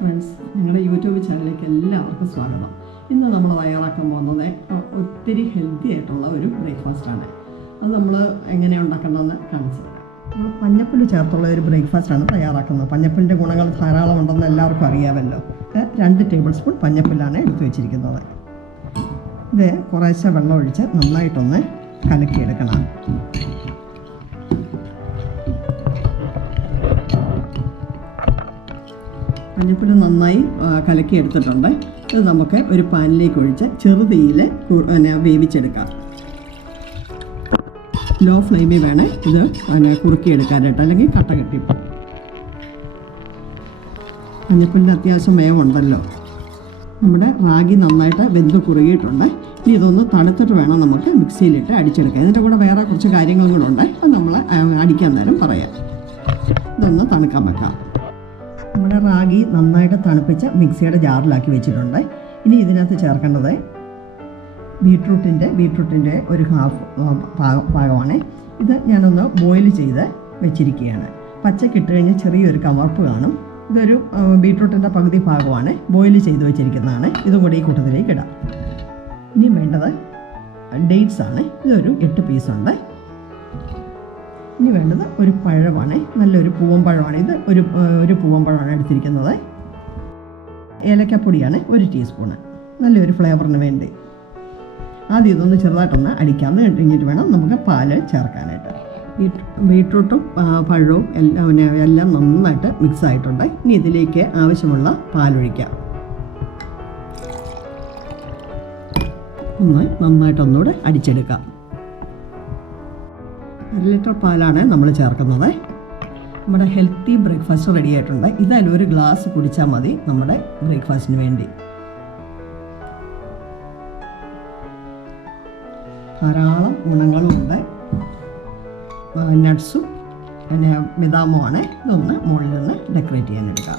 Friends ഞങ്ങളുടെ YouTube ചാനലിലേക്ക് എല്ലാവർക്കും സ്വാഗതം. ഇന്ന് നമ്മൾ തയ്യാറാക്കാൻ പോകുന്നത് ഒത്തിരി ഹെൽത്തി ആയിട്ടുള്ള ഒരു ബ്രേക്ക്ഫാസ്റ്റാണ് അത് നമ്മൾ എങ്ങനെ ഉണ്ടാക്കണമെന്ന് കാണിച്ചു നമ്മൾ പഞ്ഞപ്പുല്ല് ചേർത്തുള്ള ഒരു ബ്രേക്ക്ഫാസ്റ്റാണ് തയ്യാറാക്കുന്നത്. പഞ്ഞപ്പുല്ലിന്റെ ഗുണങ്ങൾ ധാരാളം ഉണ്ടെന്ന് എല്ലാവർക്കും അറിയാമല്ലോ. രണ്ട് ടേബിൾ സ്പൂൺ പഞ്ഞപ്പുല്ലാണ് എടുത്തു വെച്ചിരിക്കുന്നത്. ഇത് കുറേശ്ശെ വെള്ളം ഒഴിച്ച് നന്നായിട്ടൊന്ന് കലക്കിയെടുക്കണം. മഞ്ഞപ്പൊടി നന്നായി കലക്കിയെടുത്തിട്ടുണ്ട് ഇത് നമുക്ക് ഒരു പാനിലേക്ക് ഒഴിച്ച് ചെറുതീയിൽ പിന്നെ വേവിച്ചെടുക്കാം. ലോ ഫ്ലെയിമിൽ വേണേ ഇത് പിന്നെ കുറുക്കിയെടുക്കാനായിട്ട് അല്ലെങ്കിൽ കട്ട കെട്ടി മഞ്ഞപ്പൊടിന്റെ അത്യാവശ്യം വേവുണ്ടല്ലോ. നമ്മുടെ റാഗി നന്നായിട്ട് വെന്ത് കുറുകിയിട്ടുണ്ട്. ഇനി ഇതൊന്ന് തണുത്തിട്ട് വേണം നമുക്ക് മിക്സിയിലിട്ട് അടിച്ചെടുക്കാം ഇതിന്റെ കൂടെ വേറെ കുറച്ച് കാര്യങ്ങളും കൂടെ ഉണ്ട്. അത് നമ്മൾ അടിക്കാൻ നേരം പറയാം. ഇതൊന്ന് തണുക്കാൻ വെക്കാം. നമ്മുടെ റാഗി നന്നായിട്ട് തണുപ്പിച്ച മിക്സിയുടെ ജാറിലാക്കി വെച്ചിട്ടുണ്ട്. ഇനി ഇതിനകത്ത് ചേർക്കേണ്ടത് ബീട്രൂട്ടിന്റെ ബീട്രൂട്ടിന്റെ ഒരു ഹാഫ് ഭാഗമാണ് ഇത് ഞാനൊന്ന് ബോയിൽ ചെയ്ത് വെച്ചിരിക്കുകയാണ്. പച്ചക്കിട്ട് കഴിഞ്ഞ് ചെറിയൊരു കമർപ്പ് കാണും. ഇതൊരു ബീട്രൂട്ടിന്റെ പകുതി ഭാഗമാണ് ബോയിൽ ചെയ്ത് വെച്ചിരിക്കുന്നതാണ്. ഇതും കൂടി ഈ കൂട്ടത്തിലേക്ക് ഇടാം. ഇനി വേണ്ടത് ഡേറ്റ്സ് ആണ്. ഇതൊരു എട്ട് പീസുണ്ട്. ഇനി വേണ്ടത് ഒരു പഴമാണ്. നല്ലൊരു പൂവൻ പഴമാണ് ഇത്. ഒരു ഒരു പൂവൻ പഴമാണ് എടുത്തിരിക്കുന്നത്. ഏലക്കപ്പൊടിയാണ് ഒരു ടീസ്പൂണ് നല്ലൊരു ഫ്ലേവറിന് വേണ്ടി. ആദ്യം ഇതൊന്ന് ചെറുതായിട്ടൊന്ന് അടിക്കാമെന്ന് കഴിഞ്ഞിട്ട് വേണം നമുക്ക് പാൽ ചേർക്കാനായിട്ട്. ബീട്രൂട്ടും പഴവും എല്ലാം എല്ലാം നന്നായിട്ട് മിക്സ് ആയിട്ടുണ്ട്. ഇനി ഇതിലേക്ക് ആവശ്യമുള്ള പാലൊഴിക്കാം. ഒന്ന് നന്നായിട്ടൊന്നുകൂടെ അടിച്ചെടുക്കാം. അര ലിറ്റർ പാലാണ് നമ്മൾ ചേർക്കുന്നത്. നമ്മുടെ ഹെൽത്തി ബ്രേക്ക്ഫാസ്റ്റ് റെഡി ആയിട്ടുണ്ട്. ഇതായാലും ഒരു ഗ്ലാസ് കുടിച്ചാൽ മതി നമ്മുടെ ബ്രേക്ക്ഫാസ്റ്റിന് വേണ്ടി. ധാരാളം ഗുണങ്ങളുമുണ്ട് നട്ട്സും പിന്നെ ബദാമുമാണ് ഇതൊന്ന് മുകളിൽ നിന്ന് ഡെക്കറേറ്റ് ചെയ്യാനെടുക്കാം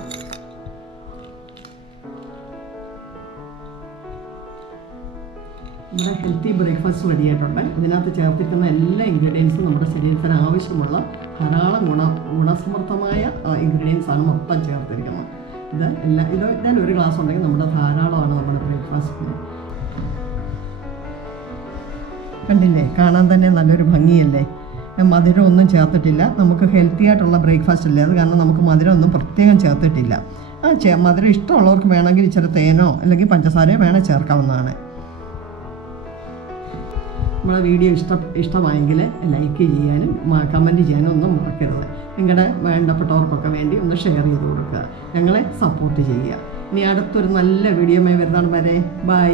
നമ്മുടെ ഹെൽത്തി ബ്രേക്ക്ഫാസ്റ്റ് റെഡിയായിട്ടുണ്ട് ഇതിനകത്ത് ചേർത്തിരിക്കുന്ന എല്ലാ ഇൻഗ്രീഡിയൻസും നമ്മുടെ ശരീരത്തിന് ആവശ്യമുള്ള ധാരാളം ഗുണ ഗുണസമർത്ഥമായ ഇൻഗ്രീഡിയൻസ് ആണ് മൊത്തം ചേർത്തിരിക്കുന്നത്. ഇത് എല്ലാ ഇത് ഞാൻ ഒരു ഗ്ലാസ് ഉണ്ടെങ്കിൽ നമ്മുടെ ധാരാളമാണ് നമ്മുടെ ബ്രേക്ക്ഫാസ്റ്റിന് കണ്ടില്ലേ? കാണാൻ തന്നെ നല്ലൊരു ഭംഗിയല്ലേ? മധുരം ഒന്നും ചേർത്തിട്ടില്ല. നമുക്ക് ഹെൽത്തി ആയിട്ടുള്ള ബ്രേക്ക്ഫാസ്റ്റ് അല്ലേ? അത് കാരണം നമുക്ക് മധുരം ഒന്നും പ്രത്യേകം ചേർത്തിട്ടില്ല. ആ മധുരം ഇഷ്ടമുള്ളവർക്ക് വേണമെങ്കിൽ ഇച്ചിരി തേനോ അല്ലെങ്കിൽ പഞ്ചസാരയോ വേണേൽ ചേർക്കാവുന്നതാണ്. നമ്മളെ വീഡിയോ ഇഷ്ട ഇഷ്ടമായെങ്കിൽ ലൈക്ക് ചെയ്യാനും കമന്റ് ചെയ്യാനും ഒന്നും മറക്കരുത്. നിങ്ങളുടെ വേണ്ടപ്പെട്ടവർക്കൊക്കെ വേണ്ടി ഒന്ന് ഷെയർ ചെയ്ത് കൊടുക്കുക. ഞങ്ങളെ സപ്പോർട്ട് ചെയ്യുക. ഇനി അടുത്തൊരു നല്ല വീഡിയോമായി വരുന്നതാണ് വരെ ബൈ.